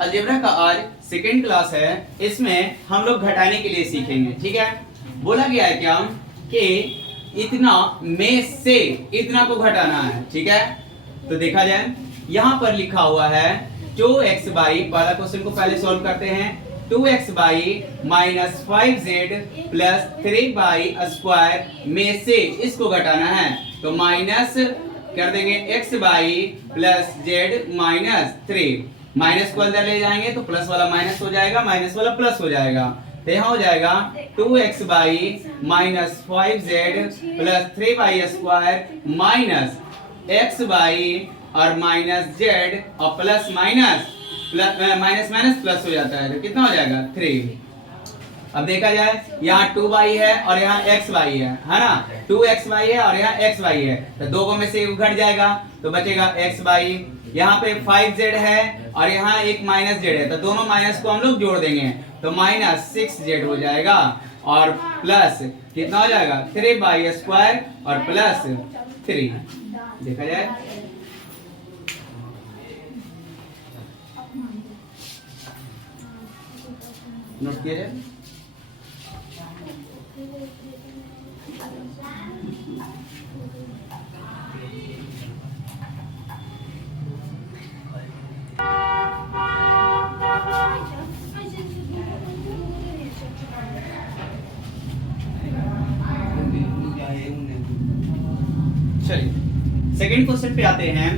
Algebra का आज second class है। इसमें हम लोग घटाने के लिए सीखेंगे। ठीक है, बोला गया है क्या कि इतना में से इतना को घटाना है। ठीक है, तो देखा जाए यहाँ पर लिखा हुआ है 2x बाई, पहला क्वेश्चन को पहले सॉल्व करते हैं। 2x by minus 5z plus 3 by square में से इसको घटाना है, तो माइनस कर देंगे x by plus z minus 3, minus को अंदर ले जाएंगे तो प्लस वाला माइनस हो जाएगा, माइनस वाला प्लस हो जाएगा, तो यहाँ हो जाएगा 2x by minus 5z plus 3 by square minus x by और माइनस z और plus minus minus minus plus हो जाता है, तो कितना हो जाएगा 3। अब देखा जाए यहाँ 2y है और यहाँ xy है ना, 2xy है और यहाँ xy है, तो दो में से घट जाएगा तो बचेगा xy। यहाँ पे 5z है और यहाँ एक माइनस z है, तो दोनों माइनस को हम लोग जोड़ देंगे तो माइनस 6z हो जाएगा और प्लस कितना हो जाएगा 3 बाई स्क्वायर और प्लस 3। देखा जाए नोट किया जाए। चलिए सेकंड क्वेश्चन पे आते हैं।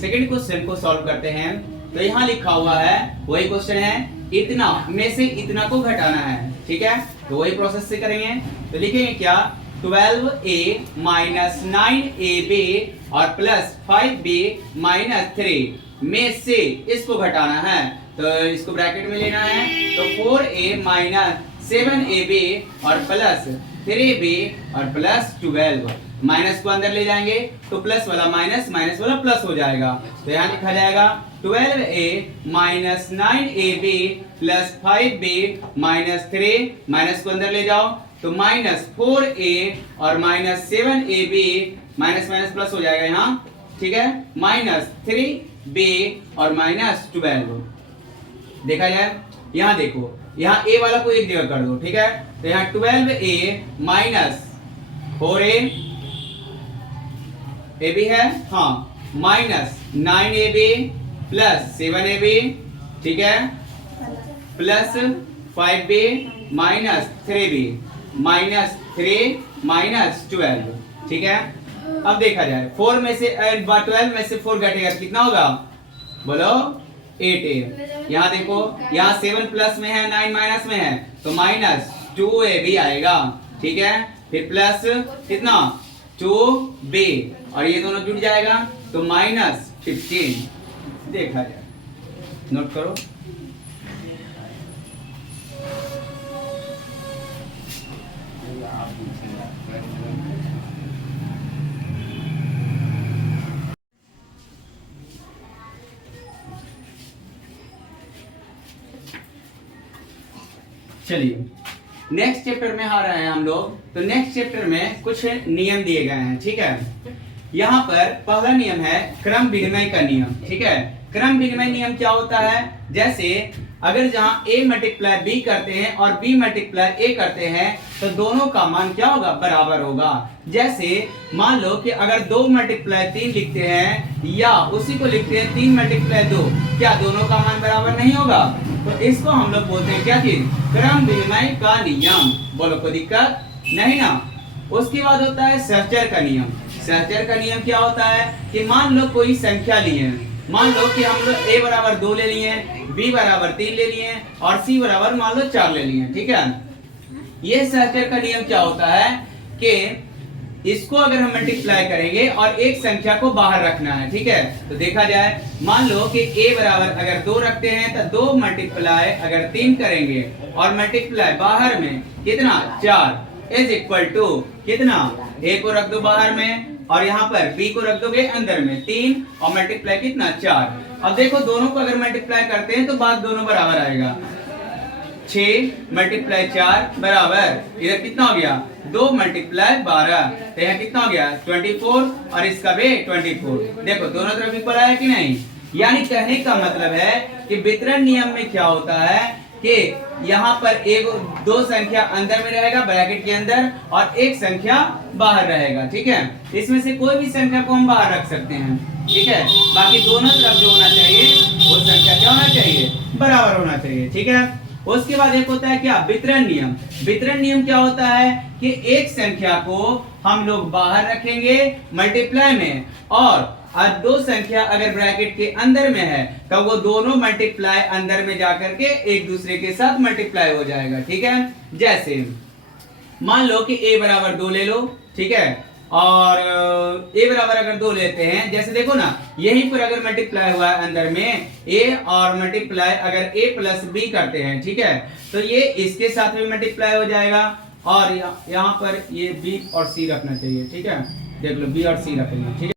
सेकंड क्वेश्चन को सॉल्व करते हैं, तो यहाँ लिखा हुआ है वही क्वेश्चन है, इतना में से इतना को घटाना है। ठीक है, तो वही प्रोसेस से करेंगे, तो लिखेंगे क्या 12a माइनस 9ab और प्लस 5b माइनस 3 में से इसको घटाना है, तो इसको ब्रैकेट में लेना है, तो 4a माइनस 7ab और प्लस 3b और प्लस 12, माइनस को अंदर ले जाएंगे तो प्लस वाला माइनस, माइनस वाला प्लस हो जाएगा, तो यहाँ लिखा जाएगा 12a minus 9ab plus 5b minus 3, minus को अंदर ले जाओ तो माइनस 4a और minus 7ab, minus minus plus हो जाएगा यहाँ। ठीक है, माइनस 3b और माइनस 12। देखा जाए यहाँ देखो, यहाँ a वाला को एक जगह कर दो। ठीक है, तो यहाँ 12a माइनस 4a ab है, हाँ, माइनस 9ab प्लस 7ab, ठीक है, plus 5b minus 3b minus 3 minus 12। ठीक है, अब देखा जाए 4 में से 12 में से 4 घटेगा कितना होगा, बोलो 8a। यहाँ देखो यहाँ 7 प्लस में है, 9 माइनस में है, तो माइनस 2ab आएगा। ठीक है, फिर प्लस कितना 2b और ये दोनों जुड़ जाएगा तो माइनस 15। देखा जाए, नोट करो। चलिए नेक्स्ट चैप्टर में आ रहे हैं हम लोग, तो नेक्स्ट चैप्टर में कुछ नियम दिए गए हैं। ठीक है, यहाँ पर पहला नियम है क्रम विनिमय का नियम। ठीक है, क्रम विनिमय नियम क्या होता है, जैसे अगर जहाँ a मल्टीप्लाई b करते हैं और b मल्टीप्लाई a करते हैं तो दोनों का मान क्या होगा, बराबर होगा। जैसे मान लो कि अगर 2 मल्टीप्लाई 3 लिखते हैं या उसी को लिखते हैं 3 मल्टीप्लाई 2, क्या दोनों का मान बराबर नहीं होगा, तो इसको हम लोग बोलते हैं क्या चीज, क्रम विनिमय का नियम। बोलो कोई दिक्कत नहीं ना। उसके बाद होता है सहचर का नियम। सहचर का नियम क्या होता है कि मान लो कोई संख्या लिए, मान लो कि हम लोग a बराबर 2 ले लिए, b बराबर 3 ले लिए और c बराबर मान लो 4 ले लिए। ठीक है, ये सहचर का नियम क्या होता है कि इसको अगर हम मल्टीप्लाई करेंगे और एक संख्या को बाहर रखना है। ठीक है, तो देखा जाए मान लो कि a बराबर अगर 2 रखते हैं तो 2 मल्टीप्लाई अगर 3 करेंगे और मल्टीप्लाई बाहर में कितना 4 इज इक्वल टू कितना, a को रख दो बाहर में और यहाँ पर b को रख दोगे अंदर में 3 और मल्टीप्लाई कितना 4। अब देखो दोनों को अगर मल्टीप्लाई करते हैं तो बात दोनों बराबर आएगा, 6 मल्टीप्लाई 4 बराबर इधर कितना हो गया 2 मल्टीप्लाई 12, तो यहाँ कितना हो गया 24 और इसका भी 24। देखो दोनों तरफ इक्वल आया कि नहीं, यानी कहने का मतलब है कि वितरण नियम में क्या होता है कि यहाँ पर एक दो संख्या अंदर में रहेगा ब्रैकेट के अंदर और एक संख्या बाहर रहेगा, ठीक है। इसमें से कोई भी संख्या को हम बाहर रख सकते हैं, ठीक है। बाकी दोनों तरफ जो होना चाहिए वो संख्या क्या होना चाहिए, बराबर होना चाहिए, ठीक है। उसके बाद एक होता है क्या, वितरण नियम। वितरण नियम क्या होता है कि एक संख्या को हम लोग बाहर रखेंगे मल्टीप्लाई में, और दो संख्या अगर ब्रैकेट के अंदर में है तो वो दोनों मल्टीप्लाई अंदर में जाकर के एक दूसरे के साथ मल्टीप्लाई हो जाएगा, ठीक है। जैसे मान लो कि a बराबर 2 ले लो, ठीक है, और a बराबर अगर 2 लेते हैं, जैसे देखो ना यहीं पर अगर मल्टीप्लाई हुआ है अंदर में a और मल्टीप्लाई अगर a प्लस b करते हैं, ठीक है, तो ये इसके साथ में मल्टीप्लाई हो जाएगा, और यहाँ पर ये b और c रखना चाहिए, ठीक है। देख लो b और c रखेंगे, ठीक है।